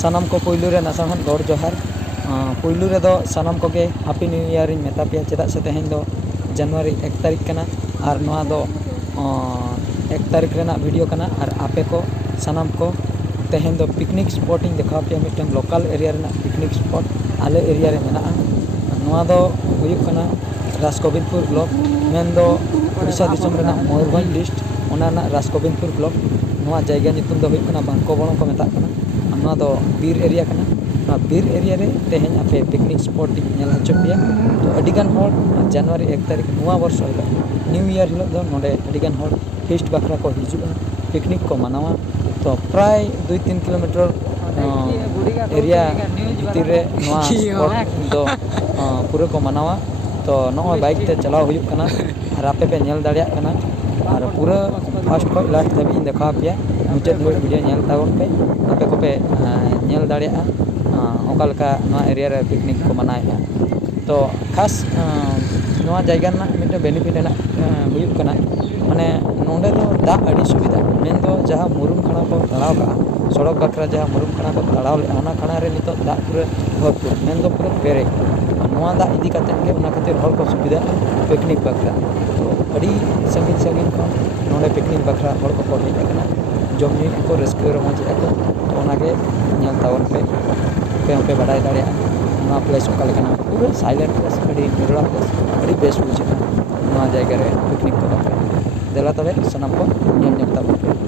सानाम को पुइलू रे नासाहान गौर जोहार पुइलू रे दो सानाम को के हैप्पी न्यू ईयर इन मेता पे चेदा से तेहें दो जनवरी 1 तारीख कना और नोआ दो 1 तारीख रेना वीडियो कना और आपे को सानाम को तेहें दो पिकनिक स्पॉट इन देखा पे मिटन लोकल एरिया रेना पिकनिक स्पॉट आले एरिया रे मेना नोआ दो हुयुग कना राजगोविंदपुर ब्लॉक मेन दो उड़ीसा दिसम रेना मयूरभंज लिस्ट ओना ना राजगोविंदपुर ब्लॉक नोआ जायगा नितुम दो हुयुग कना बांको बणो को मेता कना नोआ दो बीर एरिया कना नोआ बीर एरिया रे तेहें आपे पिकनिक स्पॉट नेल हचो पे तो अडिगान होड़ जनवरी 1 तारीख नोआ वर्ष हिलो न्यू ईयर हिलो दो नोडे अडिगान होड़ फिस्ट बाखरा को हिजुआ पिकनिक को मनावा तो प्राय 2-3 किलोमीटर एरिया भीतर रे नोआ स्पॉट दो पूरा को मनावा तो नोआ बाइक ते चलाव हुयुग कना और आपे पे नेल दाड़िया कना और पूरा फर्स्ट को लास्ट धाबी देखा पे मुचाद वीडियो नेल तागन पे आपे को पे नेल दाड़िया ओकालका नोआ एरिया रे पिकनिक को मनाया तो खास नोआ जायगा ना मिटे बेनिफिट ना हुयुग कना माने नोंडे दो दा अड़ी सुविधा मेन दो जहां मुरुम खणा को तड़ाव का सड़क बकरा जहां मुरुम खणा को तड़ाव ले ओना खणा रे नितो दा पूरा भरपूर मेन दो पूरा पेरे नोआ दा इदी कते के ओना खातिर हर को सुविधा पिकनिक बकरा तो अड़ी संगीत संगीत को नोंडे पिकनिक बकरा हर को हेज कना जम न्यू को रस्के रमज को तो ओना के नेल तावन पे बाडाय दाड़िया नोआ प्लेस ओकाल कना पूरा साइलेंट प्लेस अड़ी निरला प्लेस अड़ी बेस्ट बुझे नोआ जायगा रे पिकनिक को बकरा देला तबे सनाम को नेल तावन पे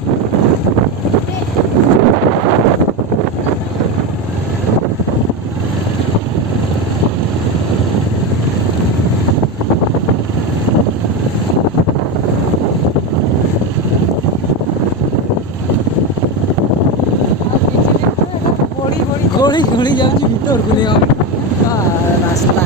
घोड़ी घोड़ी जाऊँ भीतर को रास्ता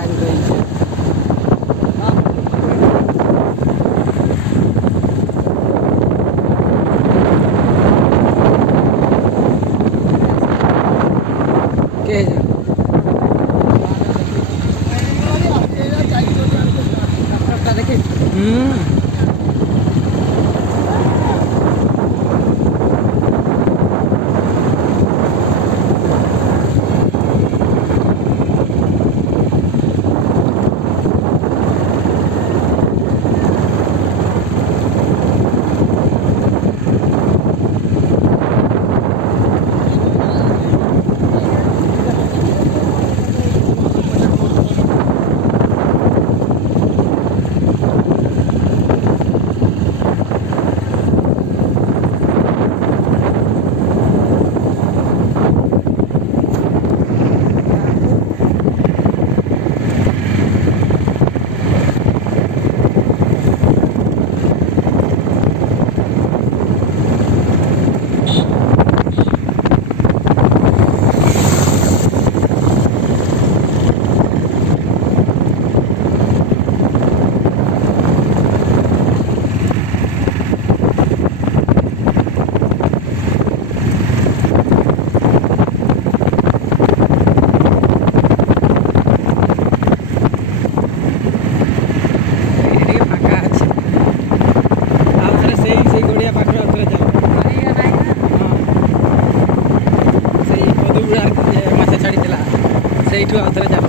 ସେଇଠୁ ଆଉ ଥରେ ଚାଲ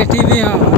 ଏଠି ବି ହଁ